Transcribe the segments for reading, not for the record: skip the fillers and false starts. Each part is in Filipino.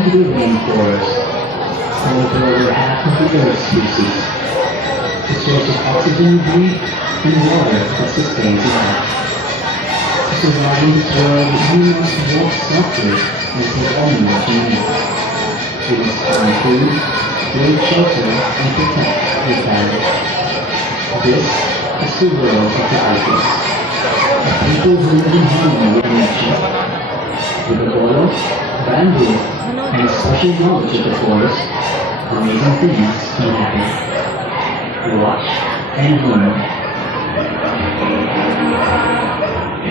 into the rainforest, home to over half of the Earth's species, the source of oxygen we breathe, and water that sustains life. To survive in this world, we must walk softly and take only what we need. We must find food, build shelter, and protect the planet. This is the world of the Alpes, a people who live in harmony with nature. With the oil, bamboo, and a special knowledge of the forest, amazing things can happen. Watch and learn.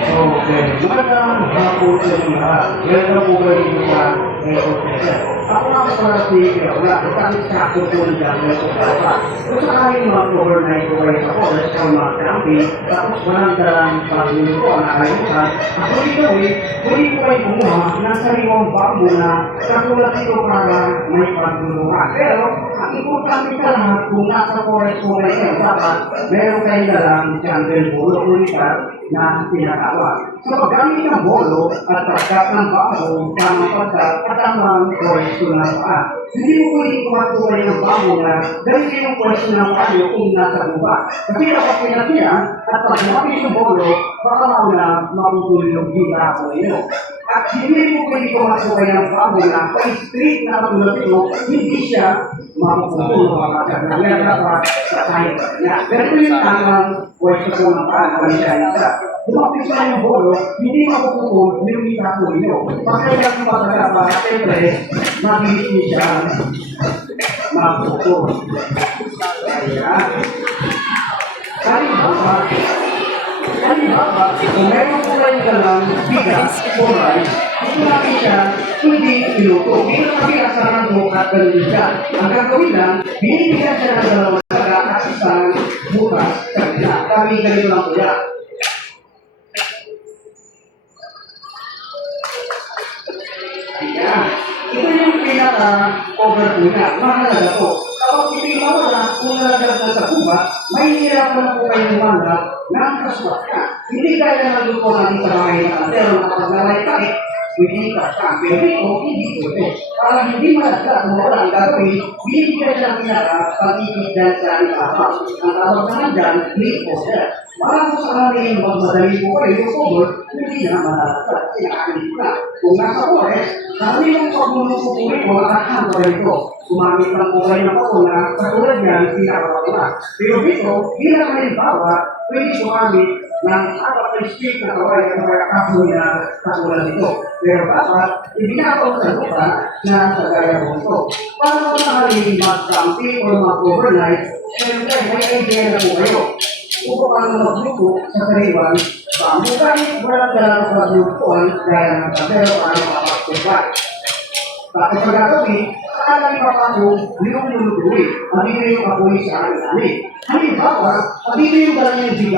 Okay, magandang hapon sa inyo lahat. Welcome po kayo dito sa Airport Center. Ako nga pala si Kiaula, isang sakto po dyan ng Pagkapa. Kung sakaling mag-overnight po kayo sa forest o mga camping, tapos walang dalang pag-ulo po ang nakalimutan, ako dito huli po kayo kumuha ng sariwang bamboo na katulad ito para may pagdulungan. Pero, ang importante sa lahat, kung nasa forest po kayo, dapat meron kayo dalang jungle bolo unitar na tinatawag. Sa paggamit ng bolo at pagkat ng bamboo, tamang pagkat at tamang pwesto ng paa. Hindi mo pwedeng kumatuloy ng bamboo na ganito yung pwesto ng paa kung nasa buba. Kasi kapag pinatiyan at pag lumapit yung bolo, baka mauna maputuloy yung bira ko nyo. At hindi mo pwedeng kumatuloy ng bamboo na pa-straight na katulad ito, hindi siya maputuloy mga kaya dapat sa tayo. Ganito yung tamang pwesto ko ng paa na siya isa. Lumapit sila yung bolo, hindi mapupukul, nilumita po ninyo. Pagkailan yung pagkakaba, siyempre, mabilis niyo siya mapupukul. Kaya, halimbawa, kung meron po kayo dalang bigas o rice, ito natin siya, hindi pinuto. Hindi na kami asaran mo at gano'n siya. Ang gagawin lang, binibigyan siya ng dalawang saka at isang bukas sa kanya. Kami ganito lang po yan. Ayan. Ito yung pinaka-over po niya. Mahalaga po. Kapag hindi mawala, kung nalaglag na sa kuba, may hirapan na po kayo lumanggap ng kaswat ka. Hindi kaya na doon po natin sa mga hinaan. Pero kapag nalay ka, hindi ka siya. Pero ito, hindi pwede. Para hindi malaglag, kung wala ang gagawin, binibigyan siya ng pinaka-pag-ibig dyan sa ipapaw. Ang tawag naman dyan, lead order. Para po sa amin, magmadali po kayo yung cover, hindi na malaglag. Sinakalit na. Kung nasa forest, kami yung pagmumukukulit mo, nakakang po ito. Sumamit lang po kayo ng ako na katulad yan, pinakapagula. Pero dito, bilang halimbawa, pwede sumamit ng apat na stick na kaway at magkakapoy na katulad ito. Pero dapat, ibinakaw sa lupa na sa gaya mo ito. Para po sakaling mag-camping o mag-overnight, siyempre may idea na po kayo. Kung paano magluto sa sariwan, bamboo kahit walang dalang maglutuan gaya ng pero paano makapagpagpag. Tapos pagkagabi, akala ni Papago, hindi ko nilulutuin. Hindi ko yung apoy sa amin. Halimbawa, hindi ko yung dalang yung